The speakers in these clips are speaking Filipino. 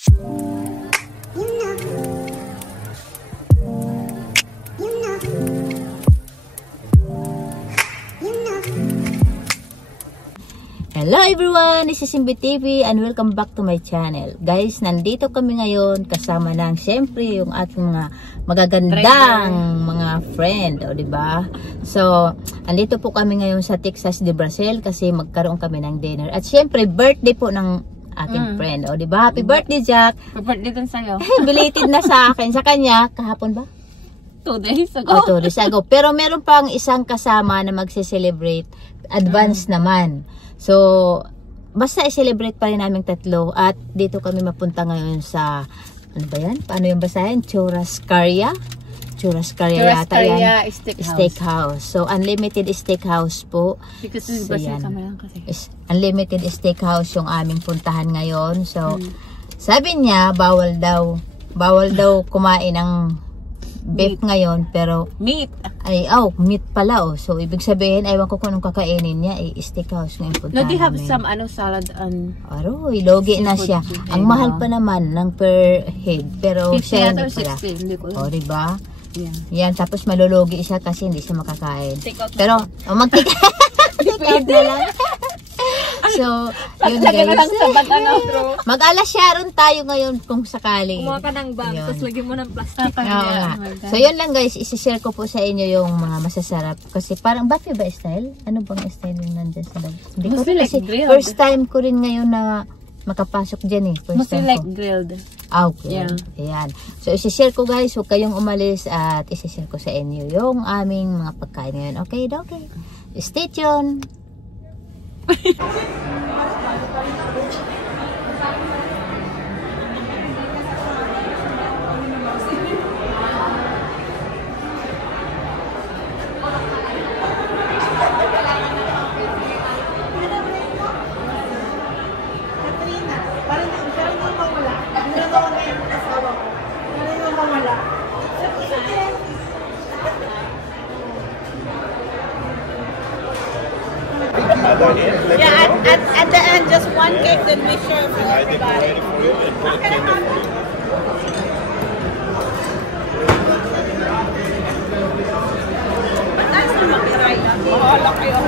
Hello everyone, this is Simbi TV and welcome back to my channel. Guys, nandito kami ngayon kasama ng syempre yung ating mga magagandang mga friend, o diba? So, andito po kami ngayon sa Texas de Brazil kasi magkaroon kami ng dinner. At syempre, birthday po ng ating friend, o diba? Happy birthday, Jack! Happy birthday din sa'yo. Belated na sa akin. Sa kanya, kahapon ba? 2 days ago. 2 days ago. Pero meron pang isang kasama na magse-celebrate. Advance naman. So, basta i-celebrate pa rin namin tatlo at dito kami mapunta ngayon sa, ano ba yan? Paano yung basahin? Churrascaria? Churrascaria yata yan. Steakhouse. So, unlimited steakhouse po. Because this is Brazil kami lang kasi. Unlimited steakhouse yung aming puntahan ngayon. So, sabi niya, bawal daw kumain ng beef ngayon, pero meat. Meat pala So, ibig sabihin, aywan ko kung anong kakainin niya, steakhouse ngayon puntahan. No, they have some salad and logi na siya. Ang mahal pa naman ng per head, pero 50 siya or hindi pala. 60, hindi ko alam. Diba? Yeah. Yan, tapos malulugi siya kasi hindi siya makakain. Pero, mag-take out na lang. So, yun guys. Mag-ala Sharon tayo ngayon kung sakaling. Kumuha ka ng bag, tapos lagyan mo ng plastic. So, yun lang guys. Isi-share ko po sa inyo yung mga masasarap. Kasi parang buffet ba style? Ano bang style yung nandyan sa loob? Hindi ko kasi first time ko rin ngayon na makapasok dyan Mostly like grilled. Okay. Yeah. Ayan. So, isi-share ko guys. Huwag kayong umalis at isi-share ko sa inyo yung aming mga pagkain ngayon. Okay? Stay tuned. Yeah, at the end, just one cake, then we share for everybody. That's not right. Wala kayo.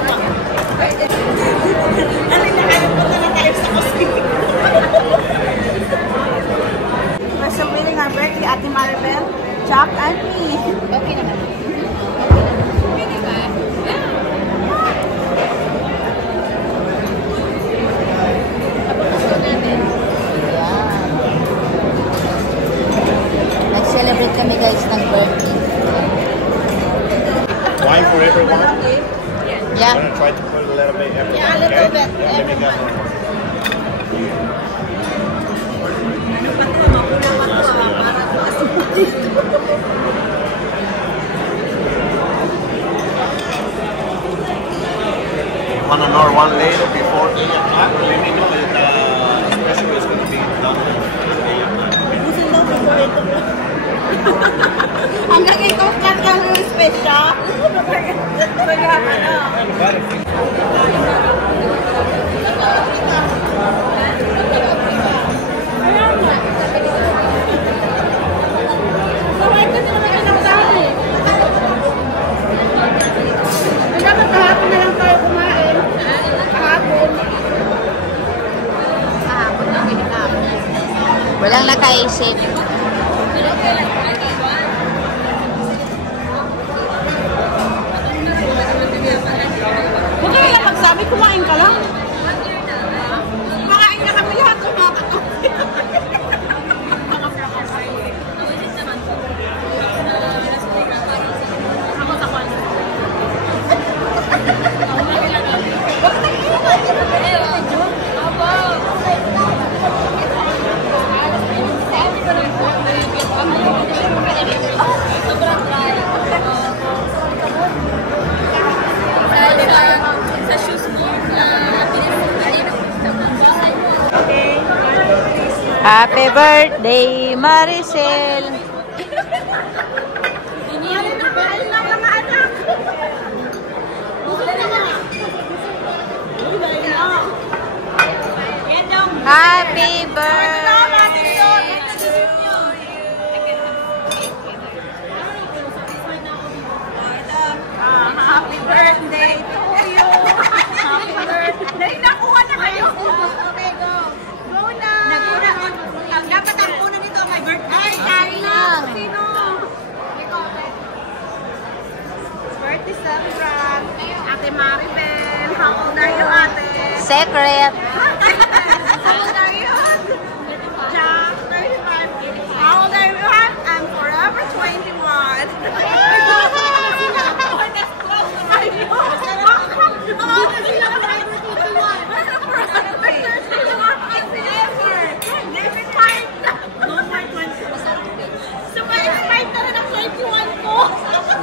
We're celebrating our birthday, Ate Maribel, Jack, and me. Okay naman. Nag-celebrate kami guys ng birthday. Wine for everyone? Yeah. I'm going to try to put a little bit everyone. Yeah, a little bit. Yeah, let me get one. You want to know one later before 8 o'clock? Let me know that especially it's going to be done at 8 o'clock. Hanggang ikaw cut ka ng special. Kahapon na lang tayo kumain. Kahapon lang ginagawa. Walang nakaisip. Huwag ka lang magsabi, kumain ka lang. Kumain na kami lahat. Happy birthday, Maricel! Happy birthday! secret. How old are you? Jack, 35. How old are you? I'm forever 21.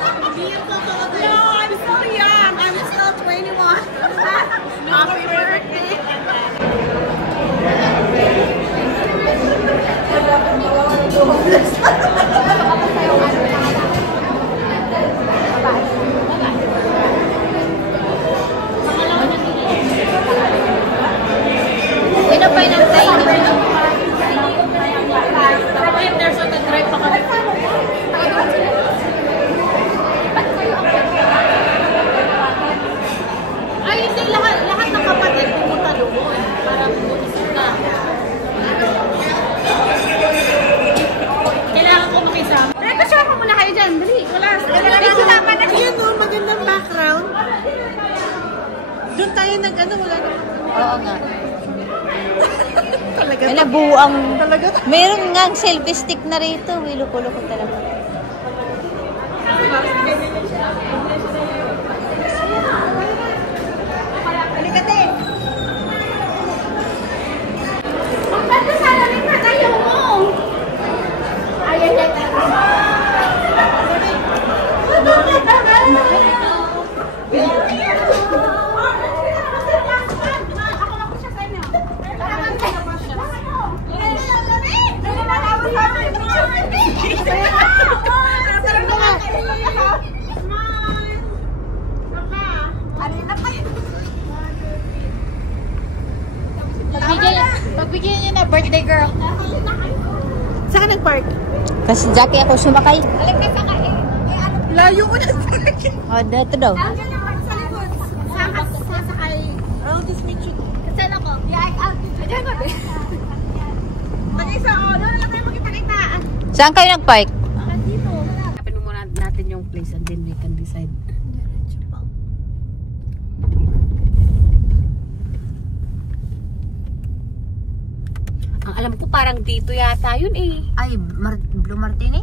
No, I'm so young. I'm still 21. Happy birthday. Sino pa yung tayo? Ay, hindi lahat ng kapatid pumunta doon para pumunta na. Kailangan ko makisama. Teka, sama muna kayo dyan. Dali, wala. Ayun o, magandang background. Doon tayo nag-ano, wala naman. Oo nga. Talaga. May nabuang. Talaga. Meron nga ang selfie stick na rito. Loko-loko talaga. Halikate. Magpapit sana rin na tayo mo. Ayan na tayo. Pagbigyan niyo na birthday girl. Saan ka nag-park? Kasi Jackie ako sumakay. Layo ko na park. O, dito daw. I'll just meet you. Saan ako? Diyan ko. Mag-isa, doon na lang tayo magkita-kita. Saan kayo nag-park? Dito. Hanapin mo muna natin yung place and then we can decide. Ang alam ko parang dito yata yun eh. Ay, Blue Martini?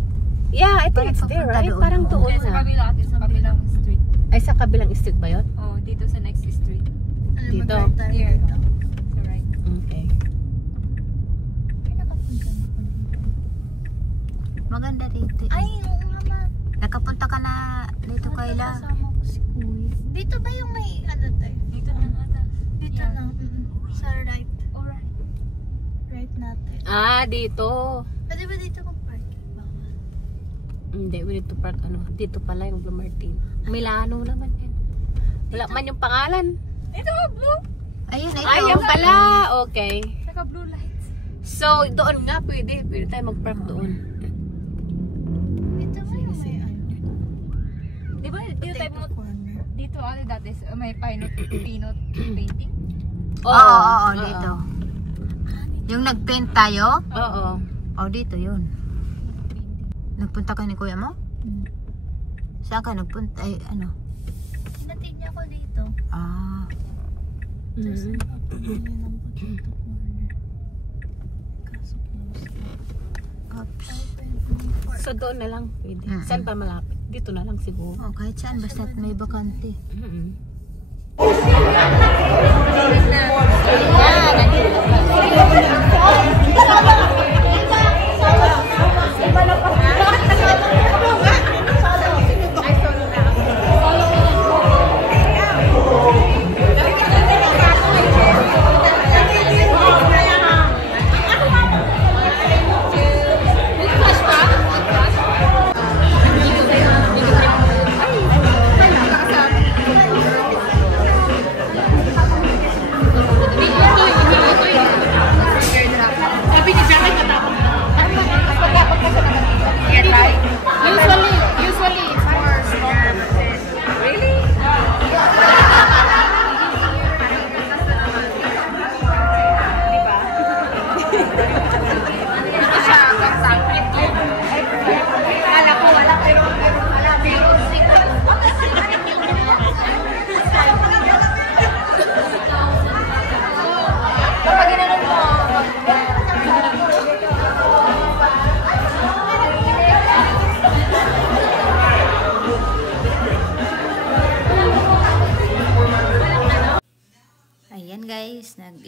Yeah, I think Parang it's there, papunta right? doon. Parang doon Sa na. kabilang street. Ay, sa kabilang street ba yun? Oh, dito sa next street. Dito. Here. Sa right. Okay. Maganda dito. Ay, oo nga ma. Nakapunta ka na dito, Kayla. Kasama ko si Kuya. Dito ba yung may ano tayo? Dito na ata. Dito Yeah. na. Sa right. Alright. Right natin. Ah, dito. Pwede ba dito mag-parking? Bawal. Hindi, we need to park ano. Dito pala yung Blue Martin. Milano naman yan. Wala man yung pangalan. Ito, blue. Ayun, ito. Ayan pala. Okay. Saka blue lights. So, doon nga pwede. Pwede tayo mag-park doon. Dito ba yung may ano? Di ba dito tayo Potato corner. dito ano dati may peanut painting. Oo, dito. Yung nag-paint tayo? Oo. O, dito yun. Nagpunta ka ni kuya mo? Saan ka nagpunta? Ay, ano? Hinatid niya ako dito. Ah. Tapos nakapunta niya ng potato corner. Kaso close. Oops. So, doon na lang pwede. Mm-mm. Saan ba malapit? Dito na lang siguro. Oh, kahit saan, basta may bakante. Mm-mm.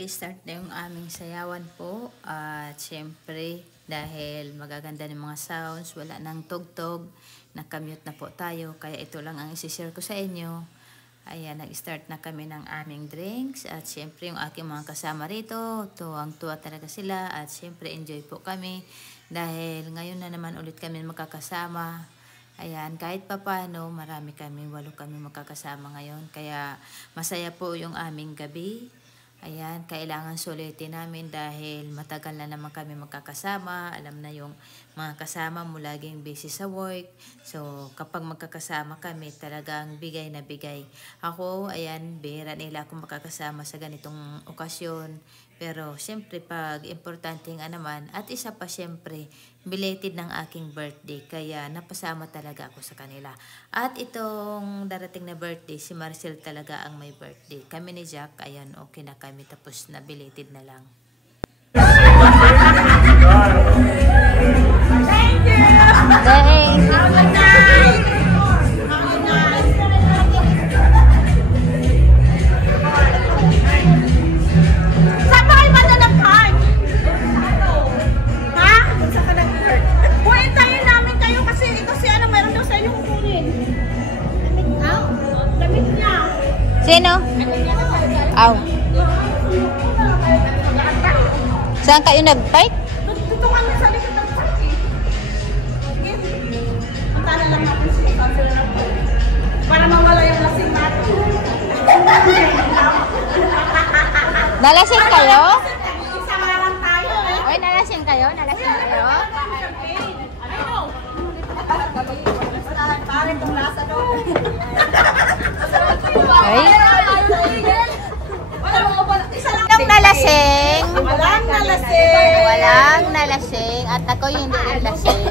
nag-start na yung aming sayawan po. At syempre, dahil magaganda ng mga sounds, wala nang tugtog, nakamute na po tayo. Kaya ito lang ang isi-share ko sa inyo. Ayan, nag-start na kami ng aming drinks. At syempre, yung aking mga kasama rito, tuwang-tuwa talaga sila. At syempre, enjoy po kami. Dahil ngayon na naman ulit kami makakasama. Ayan, kahit papano, marami kami, 8 kami makakasama ngayon. Kaya masaya po yung aming gabi. Ayan, kailangan sulitin namin dahil matagal na naman kami magkakasama. Alam na yung mga kasama mo laging busy sa work. So, kapag magkakasama kami, talagang bigay na bigay. Ako, ayan, bihira nila akong makakasama sa ganitong okasyon. Pero, syempre, pag importante nga naman, at isa pa syempre, belated ng aking birthday. Kaya, napasama talaga ako sa kanila. At itong darating na birthday, si Marcel talaga ang may birthday. Kami ni Jack, ayan, okay na kami. Tapos na belated na lang. Thank you! Thanks! Have a night! Saan ba kayo madalaghan? Ha? Saan ka nag-work? Buhintayin namin kayo kasi ito si ano, meron daw sa inyo kukunin. Damit niya. Sino? Aw. Saan kayo nag-fight? Dito kami sa likod ng parking. Okay? Antala lang natin si Councilor ng para mawala yung lasing natin. Nalasing kayo? Isa nga lang tayo eh. Oy, nalasing kayo? Nalasing kayo? Pare itong lasa doon. Ay? Isa lang. Walang nalasing. Walang nalasing. Walang nalasing. At ako yung hindi rin lasing.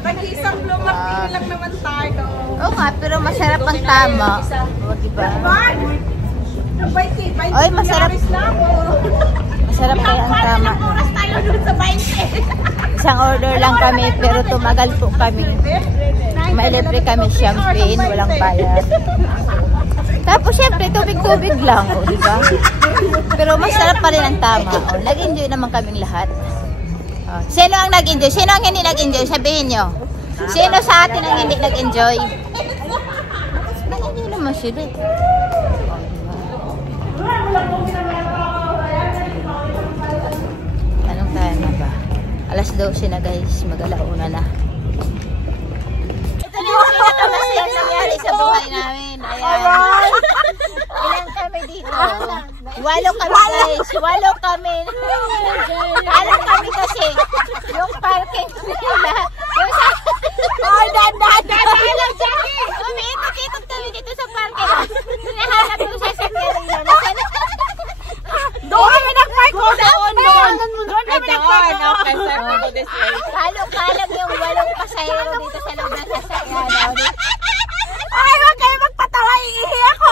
Nag-isang blue martini lang naman tayo. Oo nga, pero masarap ang tama. O, diba? Bye! Oy, masarap. Masarap kaya ang tama. Oras tayo dun sa 20. Isang order lang kami, pero tumagal po kami. May libre kami champagne, walang bayad. Tapos syempre, tubig-tubig lang, o, diba? Pero masarap pa rin ang tama. O, nag-enjoy naman kaming lahat. O, sino ang nag-enjoy? Sino ang hindi nag-enjoy? Sabihin nyo. Sino sa atin ang hindi nag-enjoy? Nag-enjoy naman sila. Anong tayo na ba? Alas 12 na guys, mag-alauna na. Ito na yung pinakamasayang nangyari sa buhay namin. Ayan. Ilan kami dito? 8 kami guys. 8 kami. Alam kami kasi yung parking nila. Yung sa... Ay, dahan-dahan. Umiikot-ikot kami dito sa parking. Hinahanap yung sasakyan nila. Doon kami nag-park ko doon. Doon kami nag-park. Okay, sir, we go this way. Kalong-kalang yung 8 pasahero dito sa loob ng sasakyan. Ay, huwag kayo magpatawa. Iihi ako.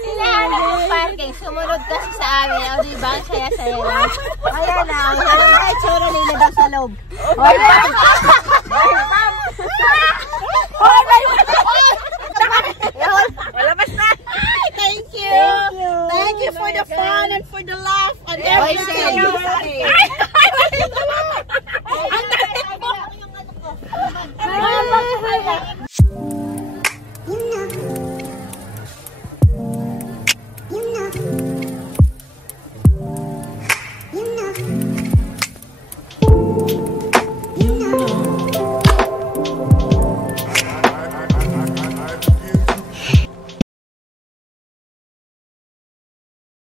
Hinahanap yung parking. Sumunod kasi sa amin. O, diba? Ang saya-saya lang. Ayan na. Wala naman ay tsura nila daw sa loob. Hoy, bam! Hoy, Malabas na. Thank you. Thank you for the fun and for the laugh and Hoy, everything. Sel.